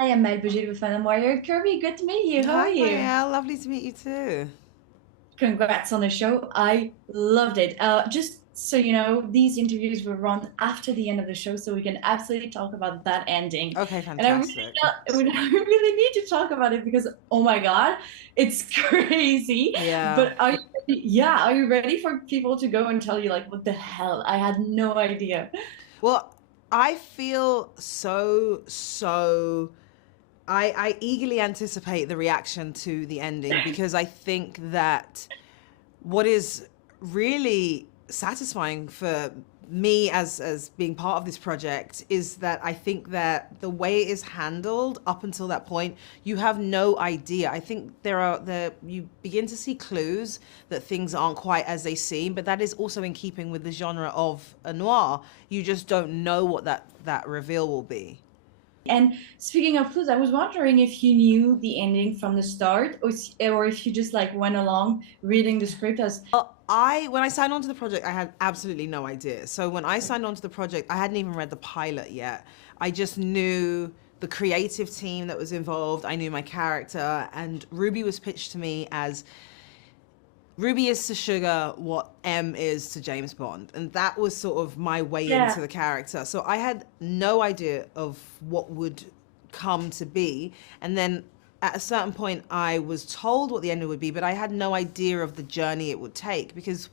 I am Mad Budget with FandomWire. Kirby, good to meet you. How are Hi, you? Marielle. Lovely to meet you too. Congrats on the show. I loved it. Just so you know, these interviews will run after the end of the show, so we can absolutely talk about that ending. Okay, And fantastic. I really need to talk about it because, oh my God, it's crazy. Yeah. But are you ready for people to go and tell you like, what the hell? I had no idea. Well, I feel I eagerly anticipate the reaction to the ending because I think that what is really satisfying for me as being part of this project is that I think that the way it is handled up until that point, you have no idea. I think you begin to see clues that things aren't quite as they seem, but that is also in keeping with the genre of a noir. You just don't know what that reveal will be. And speaking of clues, I was wondering if you knew the ending from the start, or if you just like went along reading the script as. When I signed on to the project, I had absolutely no idea. So when I signed on to the project, I hadn't even read the pilot yet. I just knew the creative team that was involved. I knew my character, and Ruby was pitched to me as Ruby is to Sugar what M is to James Bond. And that was sort of my way Yeah. into the character. So I had no idea of what would come to be. And then at a certain point, I was told what the ending would be, but I had no idea of the journey it would take because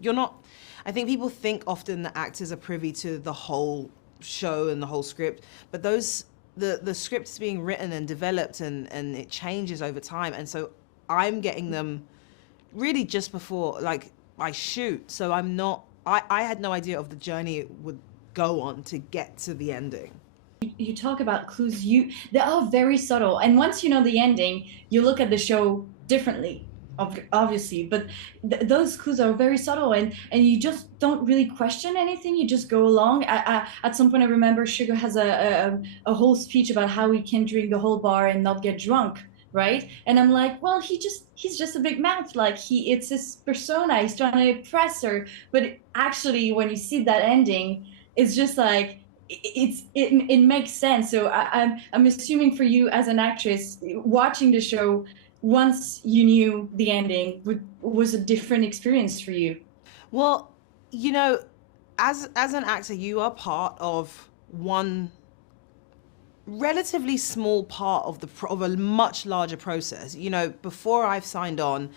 you're not. I think people think often that actors are privy to the whole show and the whole script, but the script is being written and developed and it changes over time. And so I'm getting them really just before like I shoot. So I had no idea of the journey it would go on to get to the ending. You talk about clues, they are very subtle, and once you know the ending, you look at the show differently, obviously. But those clues are very subtle, and you just don't really question anything. You just go along. At some point, I remember Sugar has a whole speech about how he can drink the whole bar and not get drunk, right? And I'm like, well, he's just a big mouth. Like it's his persona. He's trying to impress her. But actually, when you see that ending, it's just like it makes sense. So I'm assuming for you as an actress watching the show, once you knew the ending, was a different experience for you. Well, you know, as an actor, you are part of one relatively small part of of a much larger process. You know, before I've signed on,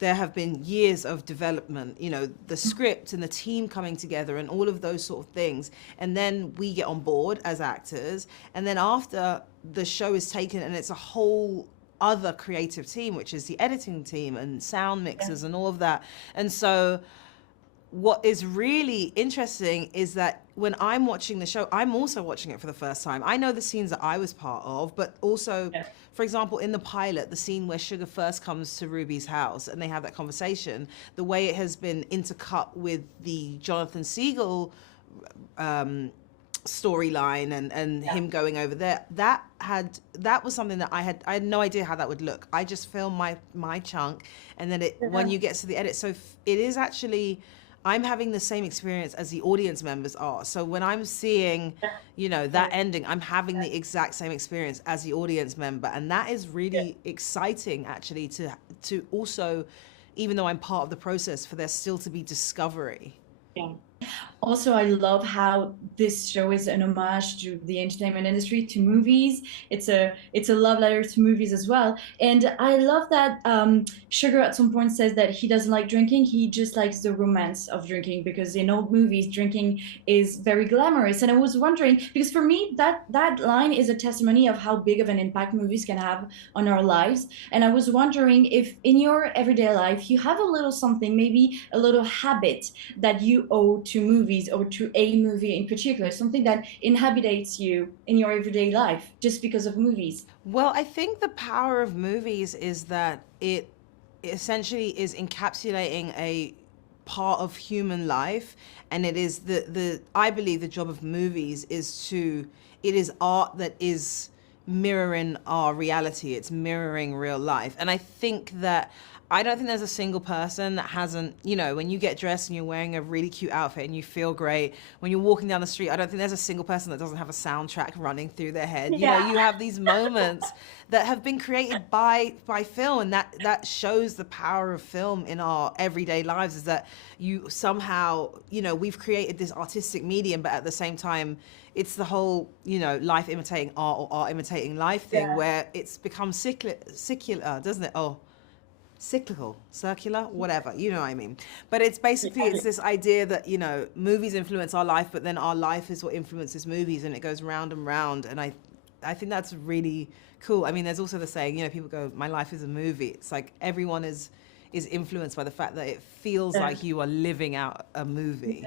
there have been years of development, you know, the script and the team coming together and all of those sort of things. And then we get on board as actors. And then after the show is taken and it's a whole other creative team, which is the editing team and sound mixers and all of that. And so what is really interesting is that when I'm watching the show, I'm also watching it for the first time. I know the scenes that I was part of, but also, Yeah. for example, in the pilot, the scene where Sugar first comes to Ruby's house and they have that conversation, the way it has been intercut with the Jonathan Siegel storyline and him going over there, that was something that I had no idea how that would look. I just filmed my chunk, and then when you get to the edit, so it is actually, I'm having the same experience as the audience members are. So when I'm seeing, you know, that ending, I'm having the exact same experience as the audience member. And that is really exciting, actually, to also, even though I'm part of the process, for there still to be discovery. Yeah. Also, I love how this show is an homage to the entertainment industry, to movies. It's a love letter to movies as well. And I love that Sugar at some point says that he doesn't like drinking. He just likes the romance of drinking, because in old movies, drinking is very glamorous. And I was wondering, because for me, that line is a testimony of how big of an impact movies can have on our lives. And I was wondering if in your everyday life you have a little something, maybe a little habit that you owe to movies, or to a movie in particular, something that inhabitates you in your everyday life just because of movies. Well, I think the power of movies is that it essentially is encapsulating a part of human life, and it is the I believe the job of movies is it is art that is mirroring our reality. It's mirroring real life. And I think that I don't think there's a single person that hasn't, you know, when you get dressed and you're wearing a really cute outfit and you feel great, when you're walking down the street, I don't think there's a single person that doesn't have a soundtrack running through their head. You know, Yeah. you have these moments that have been created by film, and that shows the power of film in our everyday lives, is that you somehow, you know, we've created this artistic medium, but at the same time, it's the whole, you know, life imitating art or art imitating life thing, Yeah. where it's become secular, doesn't it? Oh, cyclical, circular, whatever, you know what I mean. But it's basically, it's this idea that, you know, movies influence our life, but then our life is what influences movies, and it goes round and round. And I think that's really cool. I mean, there's also the saying, you know, people go, my life is a movie. It's like everyone is influenced by the fact that it feels like you are living out a movie.